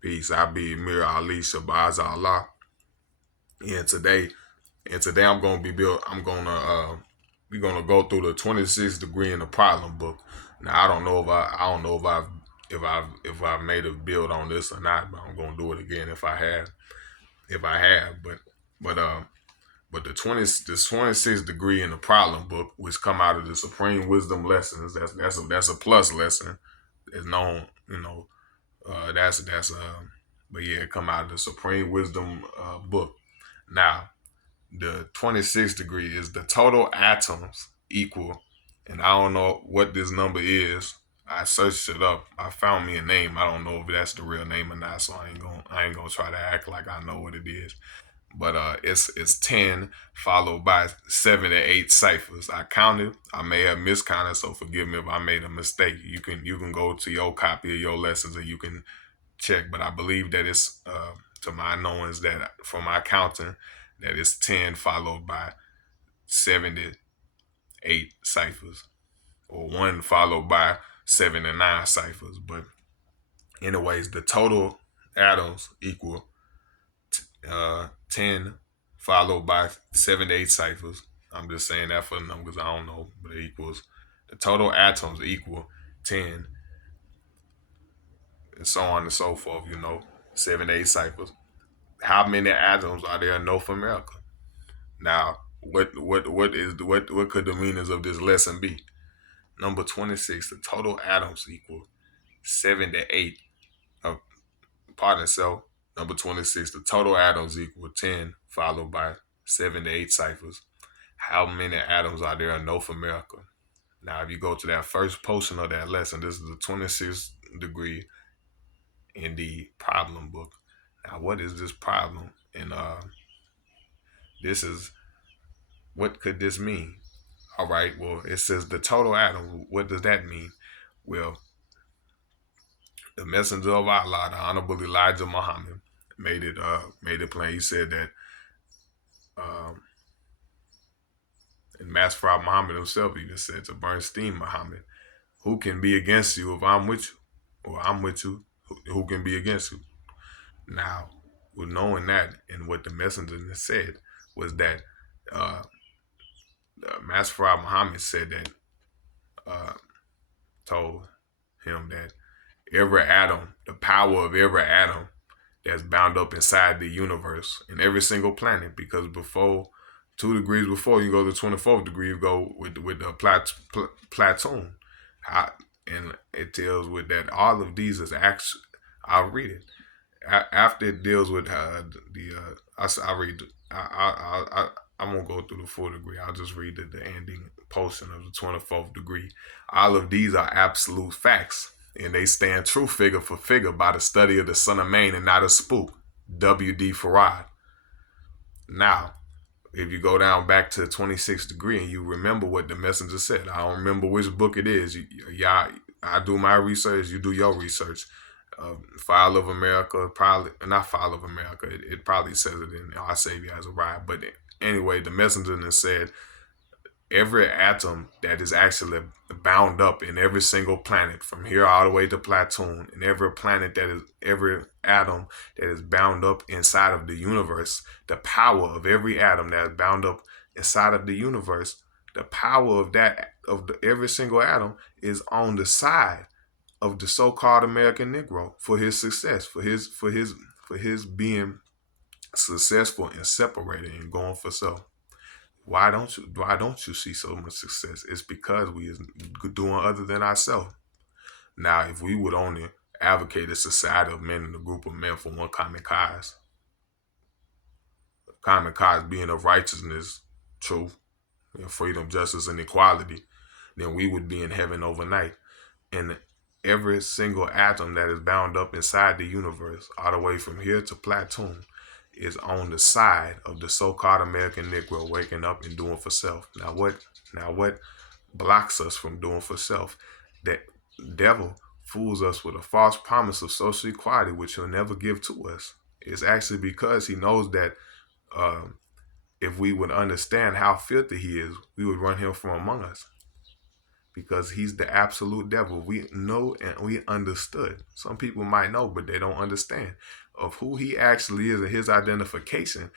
Peace. I be Mir Ali Shabazz Allah. And today I'm gonna be built. We're gonna go through the 26th degree in the problem book. Now I don't know if I've made a build on this or not, but I'm gonna do it again if I have. But uh but the 26th degree in the problem book, which come out of the Supreme Wisdom lessons, that's a plus lesson. It's known, that's but yeah, it come out of the Supreme Wisdom book. Now, the 26th degree is the total atoms equal, and I don't know what this number is. I searched it up. I found me a name. I don't know if that's the real name or not, so I ain't gonna try to act like I know what it is. But it's 10 followed by 7 to 8 ciphers. I counted. I may have miscounted, so forgive me if I made a mistake. You can go to your copy of your lessons and you can check, but I believe that it's to my knowings that from my counting that it's 10 followed by 7 to 8 ciphers, or one followed by 7 to 9 ciphers. But anyways, the total atoms equal 10 followed by 7 to 8 ciphers. I'm just saying that for the numbers. I don't know, but it equals the total atoms equal 10, and so on and so forth. 7 to 8 ciphers. How many atoms are there in North America? Now, what could the meanings of this lesson be? Number 26, the total atoms equal 7 to 8. Uh, pardon itself. Number 26, the total atoms equal 10, followed by 7 to 8 ciphers. How many atoms are there in North America? Now, if you go to that first portion of that lesson, this is the 26th degree in the problem book. Now, what is this problem? And this is what could this mean? All right. Well, it says the total atom. What does that mean? Well, the messenger of Allah, the Honorable Elijah Muhammad, made it plain. He said that, um, and Master Prophet Muhammad himself even said to Bernstein Muhammad, "Who can be against you if I'm with you, or I'm with you? Who can be against you?" Now, with knowing that, and what the messenger said was that uh, Master Prophet Muhammad said that uh, told him that every atom, the power of every atom that's bound up inside the universe and every single planet. Because before 2 degrees before you go to the 24th degree, you go with the platoon. And it tells with that all of these is actually. I'll read it after it deals with I read. I won't go through the full degree. I'll just read the ending portion of the 24th degree. All of these are absolute facts, and they stand true figure for figure by the study of the son of man and not a spook. W.D. Farad. Now, if you go down back to the 26th degree and you remember what the messenger said, I don't remember which book it is. I do my research, you do your research. File of America, probably not File of America. It probably says it in Our Savior Has Arrived. But anyway, the messenger said every atom that is actually bound up in every single planet, from here all the way to Platoon, and every atom that is bound up inside of the universe, the power of every atom that is bound up inside of the universe, the power of every single atom is on the side of the so-called American Negro for his success, for his being successful and separated and going for self. Why don't you see so much success? It's because we is doing other than ourselves. Now, if we would only advocate a society of men and a group of men for one common cause being of righteousness, truth, freedom, justice, and equality, then we would be in heaven overnight. And every single atom that is bound up inside the universe, all the way from here to Platoon, is on the side of the so-called American Negro waking up and doing for self. Now what blocks us from doing for self? That devil fools us with a false promise of social equality, which he'll never give to us. It's actually because he knows that if we would understand how filthy he is, we would run him from among us. because he's the absolute devil. We know and we understood. Some people might know, but they don't understand of who he actually is and his identification.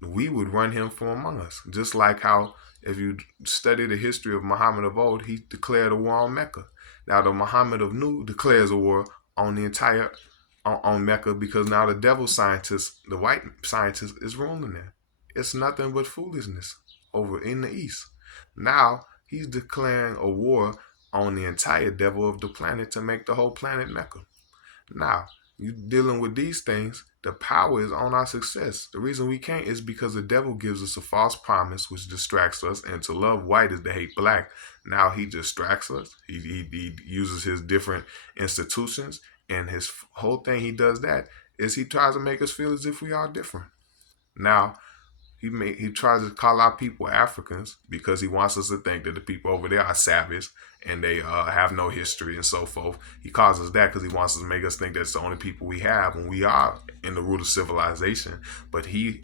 We would run him from among us. Just like how, if you study the history of Muhammad of old, he declared a war on Mecca. Now the Muhammad of new declares a war on the entire on Mecca, because now the devil scientist, the white scientist, is ruling there. It's nothing but foolishness over in the east. Now he's declaring a war on the entire devil of the planet to make the whole planet Mecca. Now, you dealing with these things, the power is on our success. The reason we can't is because the devil gives us a false promise which distracts us, and to love white is to hate black. Now he distracts us. He uses his different institutions, and his whole thing he does that is he tries to make us feel as if we are different. Now, he tries to call our people Africans because he wants us to think that the people over there are savage and they have no history and so forth. He calls us that because he wants us to make us think that's the only people we have when we are in the root of civilization. But he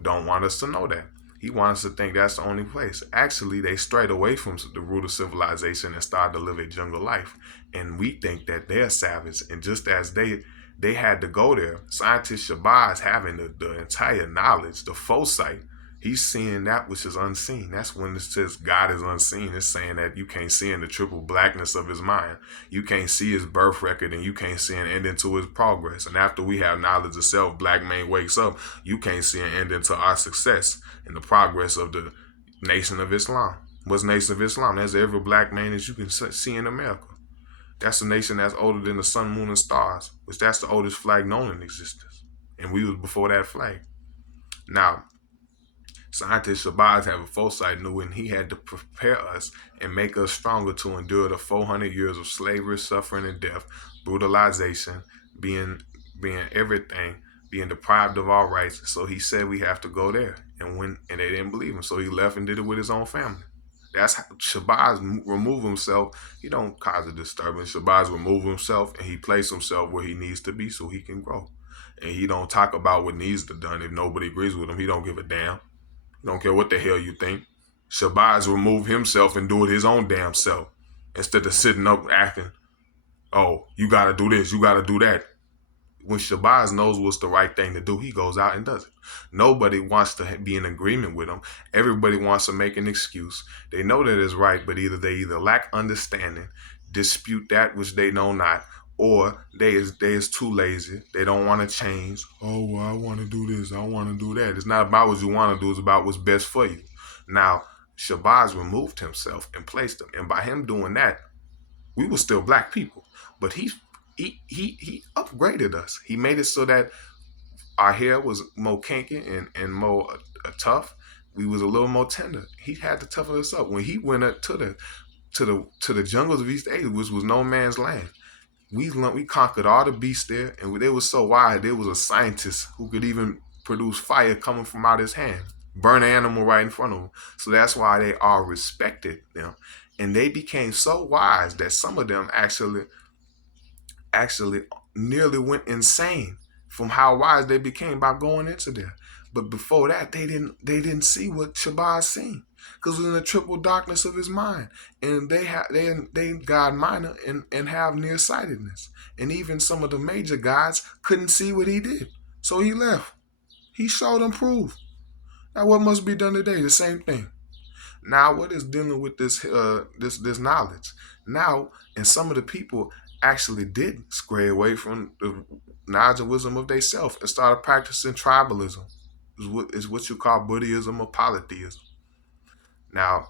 don't want us to know that. He wants us to think that's the only place. Actually, they strayed away from the root of civilization and started to live a jungle life. And we think that they're savage. And just as they had to go there, scientist Shabazz having the entire knowledge, the foresight, he's seeing that which is unseen. That's when it says God is unseen. It's saying that you can't see in the triple blackness of his mind. You can't see his birth record, and you can't see an end into his progress. And after we have knowledge of self, black man wakes up, you can't see an end into our success and the progress of the Nation of Islam. What's Nation of Islam? That's every black man that you can see in America. That's a nation that's older than the sun, moon, and stars, which that's the oldest flag known in existence. And we was before that flag. Now, scientist Shabazz have a foresight knew, and he had to prepare us and make us stronger to endure the 400 years of slavery, suffering, and death, brutalization, being everything, being deprived of our rights. So he said we have to go there, and they didn't believe him. So he left and did it with his own family. That's how Shabazz remove himself. He don't cause a disturbance. Shabazz remove himself and he place himself where he needs to be so he can grow. And he don't talk about what needs to be done. If nobody agrees with him, he don't give a damn. He don't care what the hell you think. Shabazz remove himself and do it his own damn self instead of sitting up acting, oh, you gotta do this, you gotta do that. When Shabazz knows what's the right thing to do, he goes out and does it. Nobody wants to be in agreement with him. Everybody wants to make an excuse. They know that it's right, but they lack understanding, dispute that which they know not, or they is too lazy. They don't want to change. Oh, well, I want to do this. I want to do that. It's not about what you want to do. It's about what's best for you. Now, Shabazz removed himself and placed him. And by him doing that, we were still black people. But he upgraded us. He made it so that our hair was more kinky and more tough. We was a little more tender. He had to toughen us up. When he went up to the jungles of East Asia, which was no man's land, we conquered all the beasts there, and they were so wise. There was a scientist who could even produce fire coming from out his hand, burn an animal right in front of him. So that's why they all respected them, and they became so wise that some of them actually nearly went insane from how wise they became by going into there. But before that, they didn't see what Shabazz seen, because it was in the triple darkness of his mind, and they God minor and have nearsightedness, and even some of the major gods couldn't see what he did, so he left. He showed them proof. Now what must be done today? The same thing. Now, what is dealing with this knowledge? Now, and some of the people actually did stray away from the knowledge and wisdom of themselves and started practicing tribalism. Is what you call Buddhism or polytheism. Now,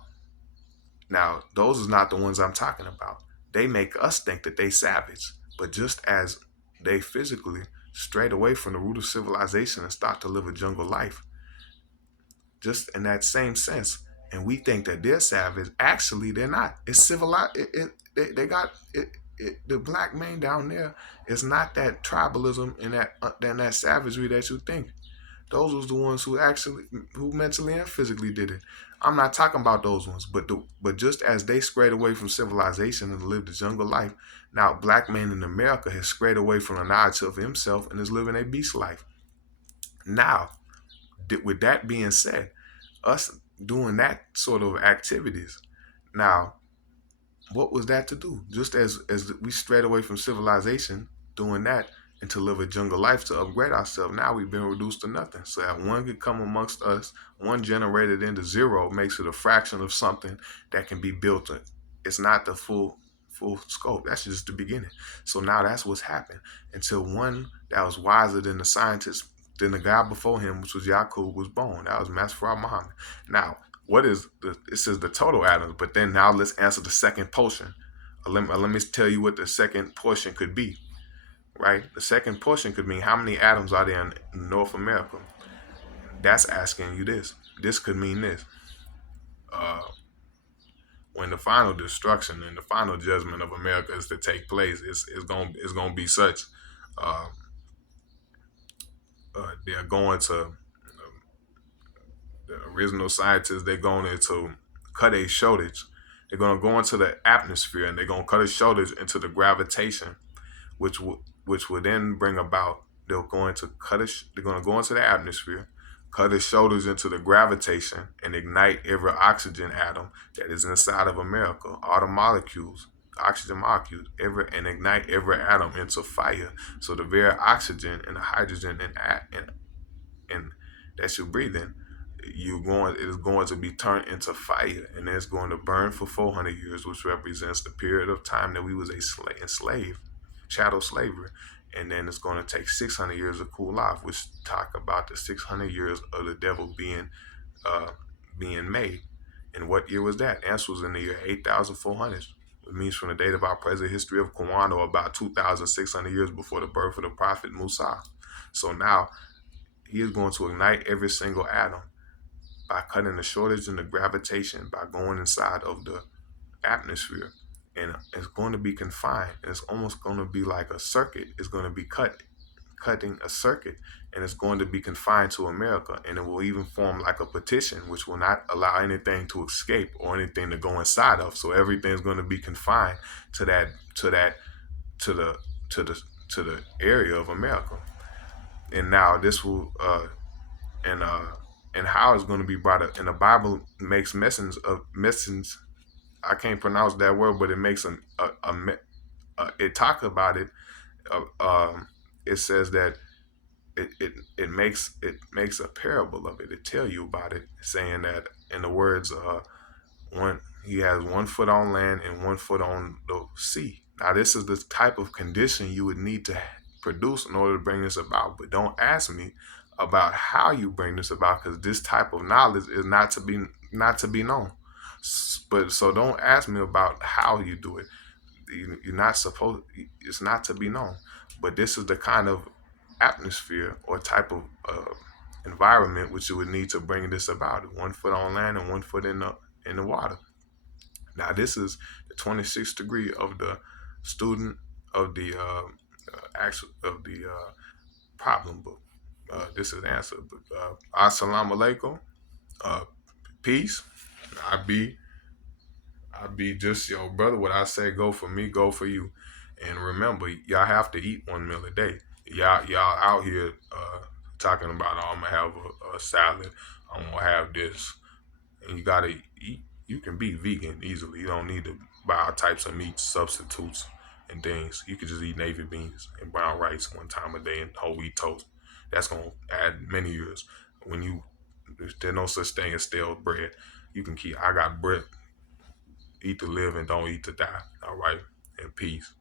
those is not the ones I'm talking about. They make us think that they savage, but just as they physically strayed away from the root of civilization and start to live a jungle life, just in that same sense, and we think that they're savage. Actually, they're not. It's civilized. They got it. The black man down there is not that tribalism and that savagery that you think. Those was the ones who mentally and physically did it. I'm not talking about those ones, but just as they strayed away from civilization and lived a jungle life, now black man in America has strayed away from the knowledge of himself and is living a beast life. Now, with that being said, us doing that sort of activities, now what was that to do? Just as we strayed away from civilization, doing that and to live a jungle life to upgrade ourselves, now we've been reduced to nothing. So that one could come amongst us, one generated into zero makes it a fraction of something that can be built. It's not the full scope. That's just the beginning. So now that's what's happened until one that was wiser than the scientists, than the guy before him, which was Yakub, was born. That was Master Muhammad. Now, what is it says the total atoms, but then now let's answer the second portion. Let me tell you what the second portion could be, right? The second portion could mean how many atoms are there in North America. That's asking you this. This could mean this. Uh, when the final destruction and the final judgment of America is to take place, it's gonna be such. Uh, they're going to the original scientists. They're going to cut a shortage. They're going to go into the atmosphere and they're going to cut a shortage into the gravitation, which will then bring about. They're going to they're going to go into the atmosphere, cut its shoulders into the gravitation, and ignite every oxygen atom that is inside of America. All the molecules, oxygen molecules, and ignite every atom into fire. So the very oxygen and the hydrogen and that you breathe in, it is going to be turned into fire, and it's going to burn for 400 years, which represents the period of time that we was enslaved, chattel slavery. And then it's going to take 600 years to cool off, which talk about the 600 years of the devil uh, being made. And what year was that? Answer was in the year 8,400. It means from the date of our present history of Kawano, about 2,600 years before the birth of the prophet Musa. So now he is going to ignite every single atom by cutting the shortage in the gravitation, by going inside of the atmosphere. And it's going to be confined. It's almost going to be like a circuit. It's going to be cutting a circuit, and it's going to be confined to America. And it will even form like a petition, which will not allow anything to escape or anything to go inside of. So everything's going to be confined to to the to the to the area of America. And now this will and how it's going to be brought up. And the Bible makes mentions. I can't pronounce that word, but it makes it talk about it. Uh, um, it says that it makes a parable of it. It tell you about it, saying that in the words, one he has 1 foot on land and 1 foot on the sea. Now this is the type of condition you would need to produce in order to bring this about. But don't ask me about how you bring this about, because this type of knowledge is not to be known. But so don't ask me about how you do it. You're not supposed. It's not to be known. But this is the kind of atmosphere or type of environment which you would need to bring this about. 1 foot on land and 1 foot in the water. Now this is the 26th degree of the student of the actual of the problem book. This is the answer book. Assalamu alaikum. Uh, peace. I be I be just your brother. What I say, go for me, go for you. And remember, y'all have to eat 1 meal a day. Y'all out here talking about, oh, I'm gonna have a salad. I'm gonna have this, and you gotta eat. You can be vegan easily. You don't need to buy all types of meat substitutes and things. You could just eat navy beans and brown rice 1 time a day and whole wheat toast. That's gonna add many years. When you There's no such thing as stale bread. You can keep. I got bread. Eat to live and don't eat to die. All right. And peace.